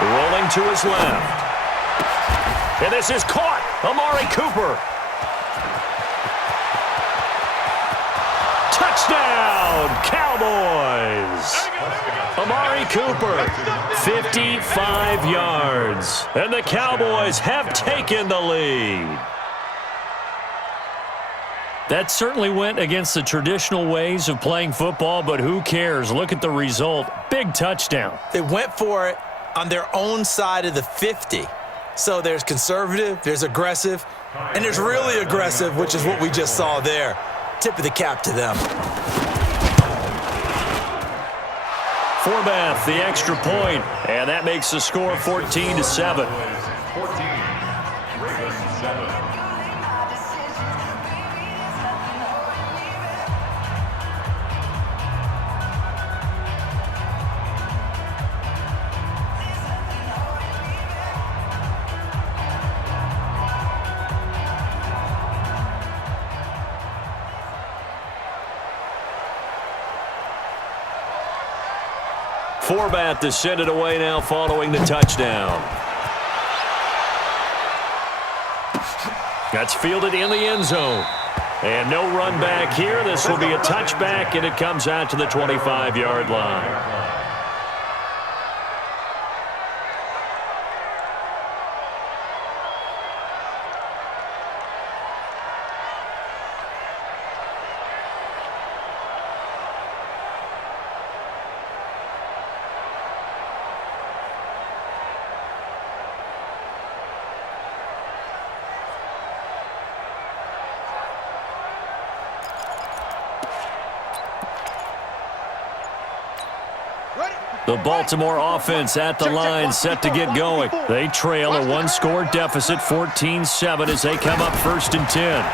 Rolling to his left. And this is caught. Amari Cooper. Touchdown, Cowboys. Amari Cooper, 55 yards. And the Cowboys have taken the lead. That certainly went against the traditional ways of playing football, but who cares? Look at the result. Big touchdown. They went for it on their own side of the 50. So there's conservative, there's aggressive, and there's really aggressive, which is what we just saw there. Tip of the cap to them. Forbath, the extra point, and that makes the score 14-7. Forbath to send it away now following the touchdown. That's fielded in the end zone. And no run back here. This will be a touchback, and it comes out to the 25-yard line. The Baltimore offense at the line, set to get going. They trail a one-score deficit, 14-7, as they come up 1st and 10.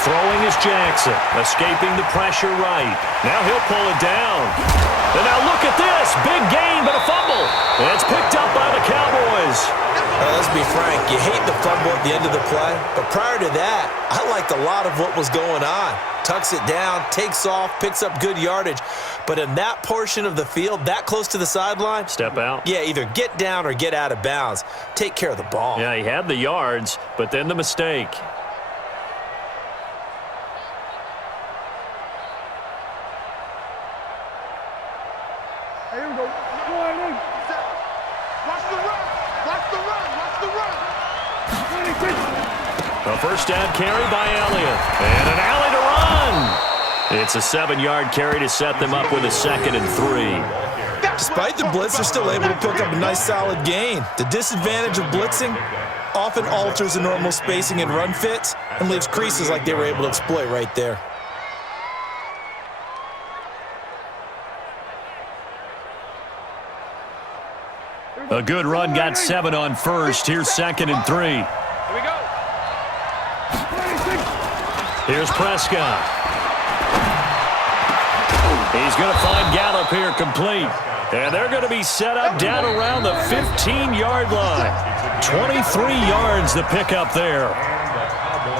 Throwing is Jackson, escaping the pressure right. Now he'll pull it down. And now look at this. Big gain, but a fumble. And it's picked up by the Cowboys. Let's be frank, you hate the fumble at the end of the play, but prior to that, I liked a lot of what was going on. Tucks it down, takes off, picks up good yardage. But in that portion of the field, that close to the sideline, step out. Yeah, either get down or get out of bounds. Take care of the ball. Yeah, he had the yards, but then the mistake. Here we go. Watch the run. Watch the run. Watch the run. A first down carry by Elliott. And an alley to run. It's a 7-yard carry to set them up with a 2nd and 3. Despite the blitz, they're still able to pick up a nice solid gain. The disadvantage of blitzing often alters the normal spacing and run fits and leaves creases like they were able to exploit right there. A good run, got 7 on first. Here's 2nd and 3. Here we go. Here's Prescott. He's going to find Gallup here complete. And they're going to be set up down around the 15-yard line. 23 yards the pickup there.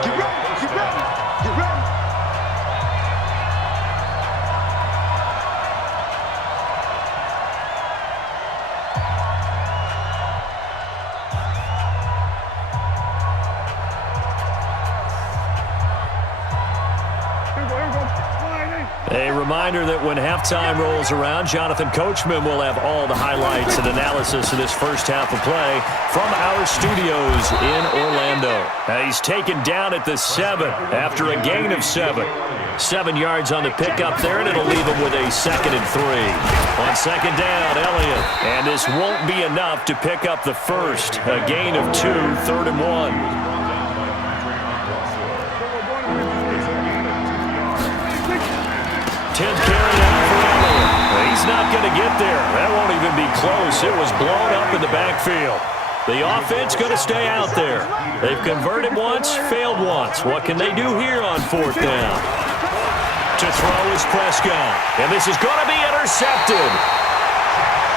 Get ready. Get ready. Get ready. A reminder that when halftime rolls around, Jonathan Coachman will have all the highlights and analysis of this first half of play from our studios in Orlando. He's taken down at the 7 after a gain of 7. 7 yards on the pickup there, and it'll leave him with a 2nd and 3. On 2nd down, Elliott. And this won't be enough to pick up the first. A gain of 2, 3rd and 1. 10th carry out for Elliott. He's not going to get there. That won't even be close. It was blown up in the backfield. The offense going to stay out there. They've converted once, failed once. What can they do here on 4th down? To throw is Prescott. And this is going to be intercepted.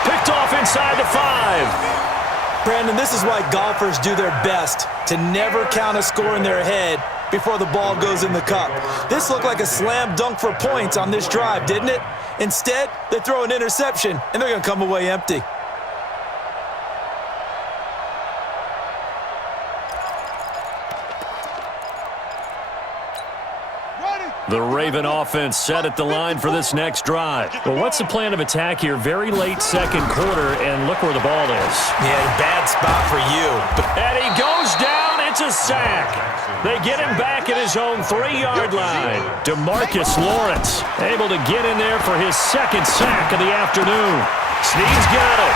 Picked off inside the 5. Brandon, this is why golfers do their best to never count a score in their head before the ball goes in the cup. This looked like a slam dunk for points on this drive, didn't it? Instead, they throw an interception, and they're going to come away empty. The Raven offense set at the line for this next drive. Well, what's the plan of attack here? Very late second quarter, and look where the ball is. Yeah, bad spot for you. And he goes down. It's a sack. They get him back at his own 3-yard line. DeMarcus Lawrence able to get in there for his second sack of the afternoon. Snead's got it.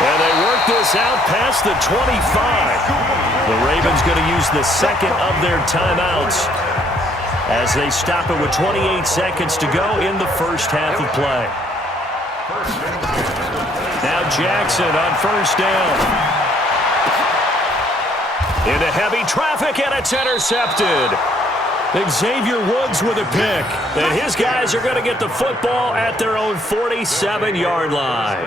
And they work this out past the 25. The Ravens going to use the second of their timeouts as they stop it with 28 seconds to go in the first half of play. Now Jackson on first down. Into heavy traffic, and it's intercepted. Xavier Woods with a pick. And his guys are going to get the football at their own 47-yard line.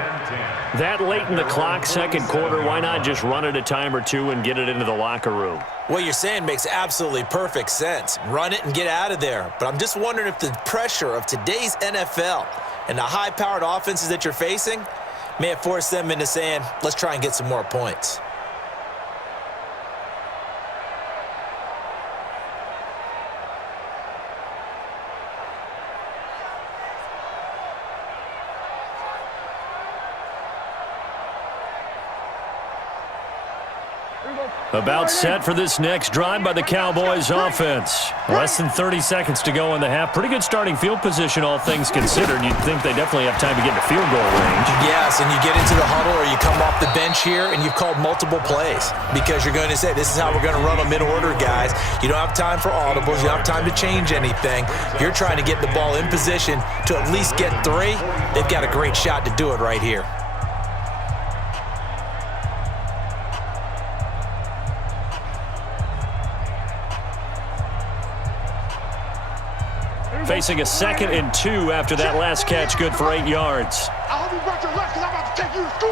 That late in the clock, second quarter, why not just run it a time or two and get it into the locker room? What you're saying makes absolutely perfect sense. Run it and get out of there. But I'm just wondering if the pressure of today's NFL and the high-powered offenses that you're facing may have forced them into saying, let's try and get some more points. About set for this next drive by the Cowboys offense. Less than 30 seconds to go in the half. Pretty good starting field position, all things considered. You'd think they definitely have time to get into field goal range. Yes, and you get into the huddle or you come off the bench here and you've called multiple plays because you're going to say, this is how we're going to run them in order, guys. You don't have time for audibles. You don't have time to change anything. You're trying to get the ball in position to at least get 3. They've got a great shot to do it right here. Facing a 2nd and 2 after that last catch, good for 8 yards. I hope you brought your lunch because I'm about to take you to school.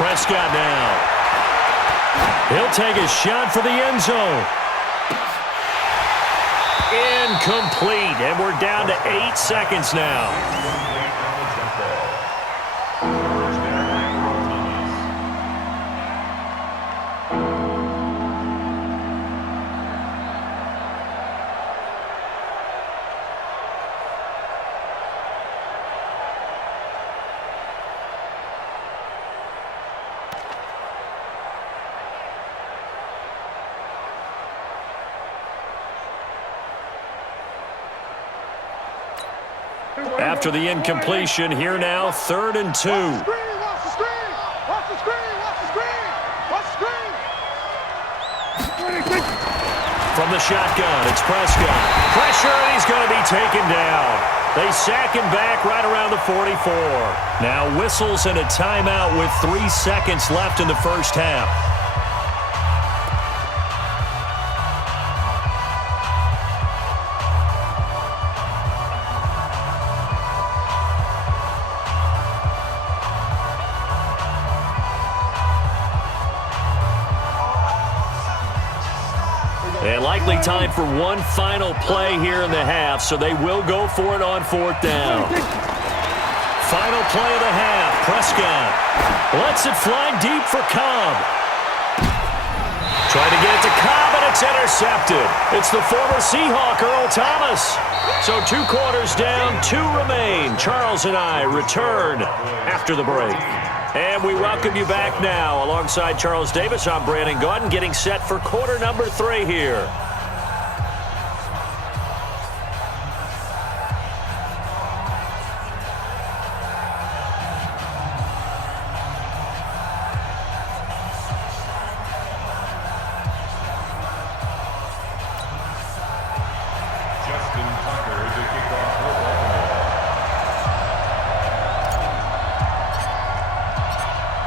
Prescott now. He'll take a shot for the end zone. Incomplete, and we're down to 8 seconds now. After the incompletion, here now, 3rd and 2. Watch the screen, watch the screen, watch the screen, watch the screen, watch the screen. From the shotgun, it's Prescott. Pressure, and he's going to be taken down. They sack him back right around the 44. Now whistles and a timeout with 3 seconds left in the first half. And likely time for one final play here in the half, so they will go for it on 4th down. Final play of the half. Prescott lets it fly deep for Cobb. Trying to get it to Cobb, and it's intercepted. It's the former Seahawk, Earl Thomas. So 2 quarters down, 2 remain. Charles and I return after the break. And we welcome you back now. Alongside Charles Davis, I'm Brandon Gaudin, getting set for quarter number 3 here.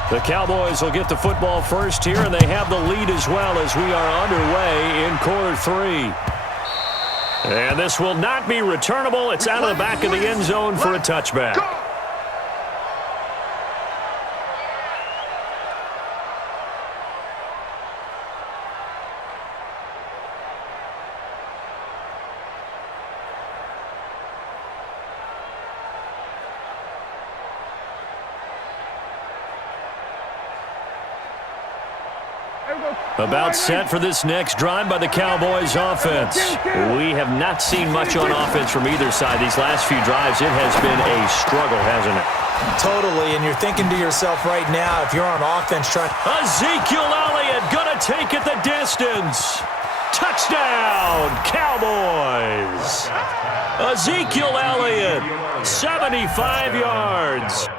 The Cowboys will get the football first here, and they have the lead as well as we are underway in quarter 3. And this will not be returnable. It's out of the back of the end zone for a touchback. About set for this next drive by the Cowboys offense. We have not seen much on offense from either side. These last few drives, it has been a struggle, hasn't it? Totally, and you're thinking to yourself right now, if you're on offense trying... Ezekiel Elliott gonna take it the distance. Touchdown, Cowboys. Ezekiel Elliott, 75 yards.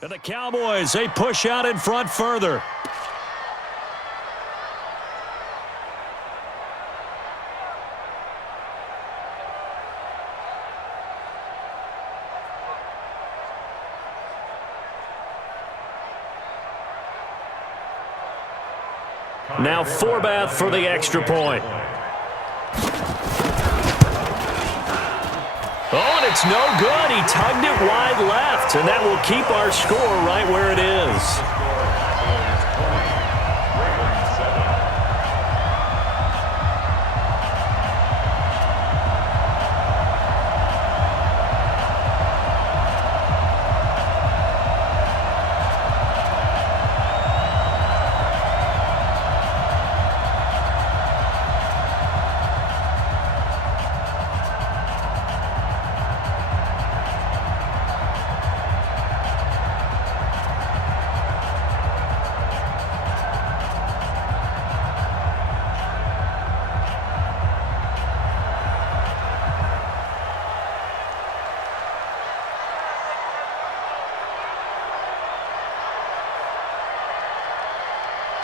And the Cowboys, they push out in front further. Now Forbath for the extra point. Oh, and it's no good. He tugged it wide left, and that will keep our score right where it is.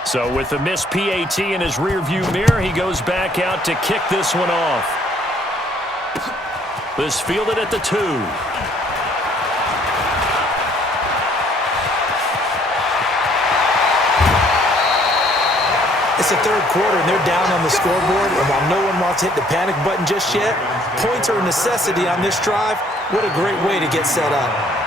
So with the missed PAT in his rearview mirror, he goes back out to kick this one off. This fielded at the 2. It's the third quarter, and they're down on the scoreboard, and while no one wants to hit the panic button just yet, points are a necessity on this drive. What a great way to get set up.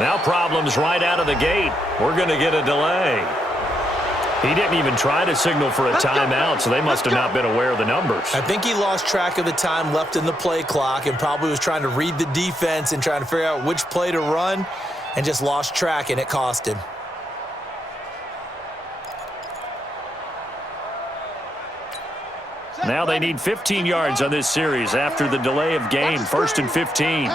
Now problems right out of the gate. We're going to get a delay. He didn't even try to signal for a timeout, so they must have not been aware of the numbers. I think he lost track of the time left in the play clock and probably was trying to read the defense and trying to figure out which play to run and just lost track, and it cost him. Now they need 15 yards on this series after the delay of game. 1st and 15.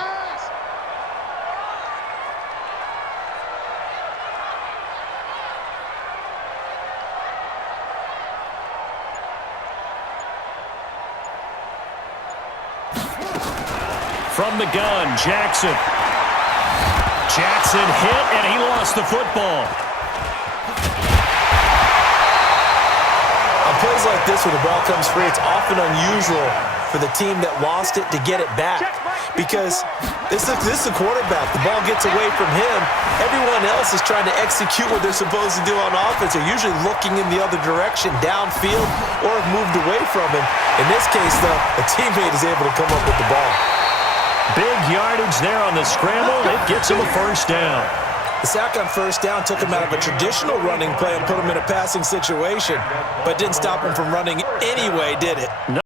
From the gun, Jackson. Jackson hit, and he lost the football. On plays like this where the ball comes free, it's often unusual for the team that lost it to get it back. Because this is the quarterback. The ball gets away from him. Everyone else is trying to execute what they're supposed to do on offense. They're usually looking in the other direction, downfield, or have moved away from him. In this case, though, a teammate is able to come up with the ball. Big yardage there on the scramble. It gets him a first down. The sack on first down took him out of a traditional running play and put him in a passing situation, but didn't stop him from running anyway, did it?